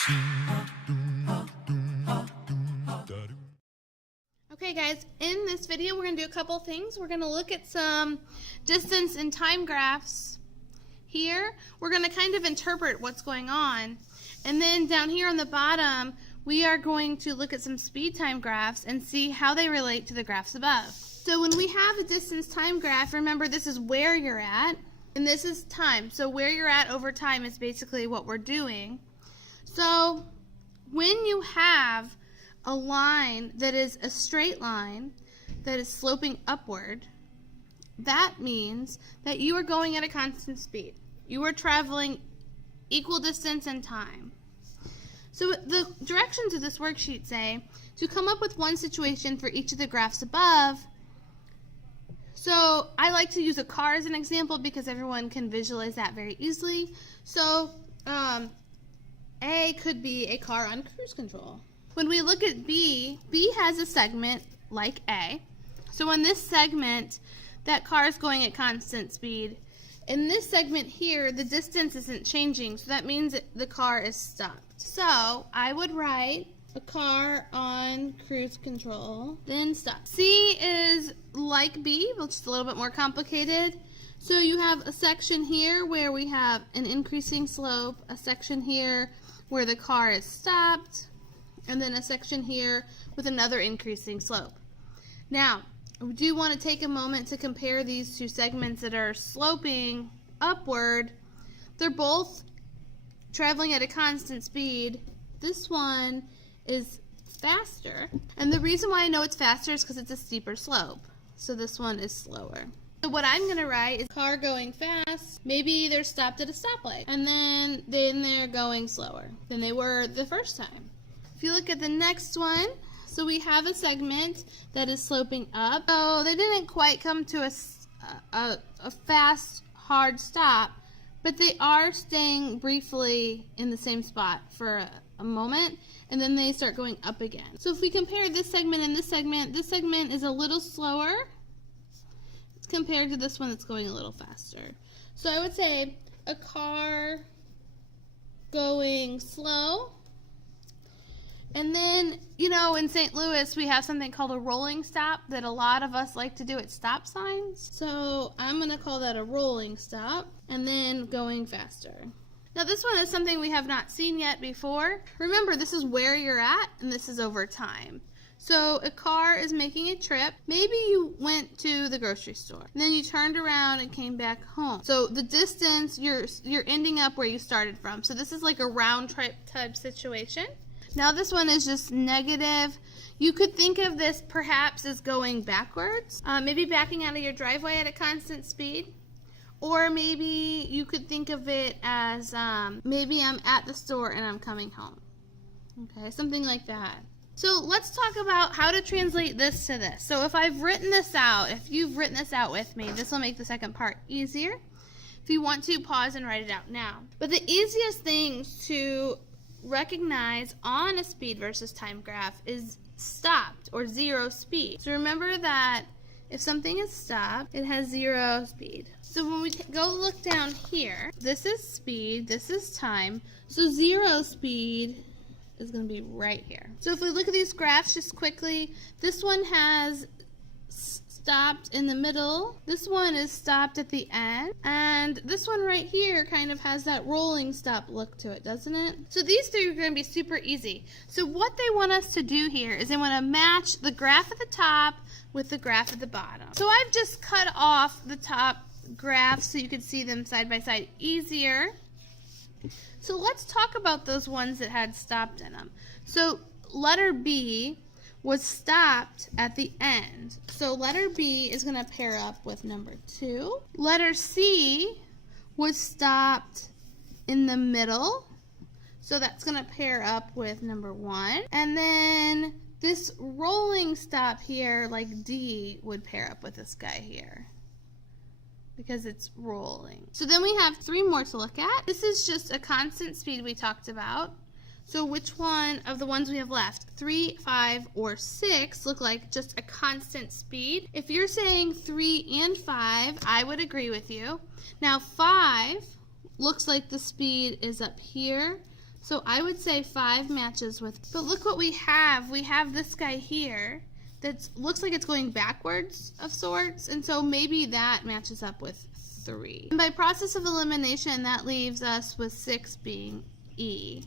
Okay guys, in this video we're going to do a couple things. We're going to look at some distance and time graphs here. We're going to kind of interpret what's going on. And then down here on the bottom, we are going to look at some speed time graphs and see how they relate to the graphs above. So when we have a distance time graph, remember this is where you're at and this is time. So where you're at over time is basically what we're doing. So when you have a line that is a straight line that is sloping upward, that means that you are going at a constant speed. You are traveling equal distance and time. So the directions of this worksheet say to come up with one situation for each of the graphs above. So I like to use a car as an example because everyone can visualize that very easily. So A could be a car on cruise control. When we look at B, B has a segment like A. So in this segment, that car is going at constant speed. In this segment here, the distance isn't changing, so that means that the car is stopped. So I would write a car on cruise control, then stop. C is like B, but just a little bit more complicated. So you have a section here where we have an increasing slope, a section here where the car is stopped, and then a section here with another increasing slope. Now, we do want to take a moment to compare these two segments that are sloping upward. They're both traveling at a constant speed. This one is faster, and the reason why I know it's faster is because it's a steeper slope. So this one is slower. So what I'm going to write is car going fast. Maybe they're stopped at a stoplight, and then they're going slower than they were the first time. If you look at the next one, so we have a segment that is sloping up. So they didn't quite come to a fast, hard stop, but they are staying briefly in the same spot for a moment, and then they start going up again. So if we compare this segment and this segment is a little slower compared to this one that's going a little faster. So I would say a car going slow. And then, you know, in St. Louis, we have something called a rolling stop that a lot of us like to do at stop signs. So I'm going to call that a rolling stop, and then going faster. Now this one is something we have not seen yet before. Remember, this is where you're at, and this is over time. So a car is making a trip. Maybe you went to the grocery store, and then you turned around and came back home. So the distance, you're ending up where you started from. So this is like a round trip type situation. Now this one is just negative. You could think of this perhaps as going backwards, maybe backing out of your driveway at a constant speed. Or maybe you could think of it as maybe I'm at the store and I'm coming home. Okay, something like that. So let's talk about how to translate this to this. So if I've written this out, if you've written this out with me, this will make the second part easier. If you want to, pause and write it out now. But the easiest things to recognize on a speed versus time graph is stopped or zero speed. So remember that if something is stopped, it has zero speed. So when we go look down here, this is speed, this is time. So zero speed is going to be right here. So if we look at these graphs just quickly, this one has stopped in the middle, this one is stopped at the end, and this one right here kind of has that rolling stop look to it, doesn't it? So these three are going to be super easy. So what they want us to do here is they want to match the graph at the top with the graph at the bottom. So I've just cut off the top graphs so you can see them side by side easier. So let's talk about those ones that had stopped in them. So letter B was stopped at the end. So letter B is going to pair up with number 2. Letter C was stopped in the middle. So that's going to pair up with number 1. And then this rolling stop here, like D, would pair up with this guy here, because it's rolling. So then we have 3 more to look at. This is just a constant speed we talked about. So which one of the ones we have left, 3, 5, or 6, look like just a constant speed? If you're saying 3 and 5, I would agree with you. Now 5 looks like the speed is up here. So I would say 5 matches with, but look what we have. We have this guy here that looks like it's going backwards of sorts, and so maybe that matches up with 3. And by process of elimination, that leaves us with 6 being E.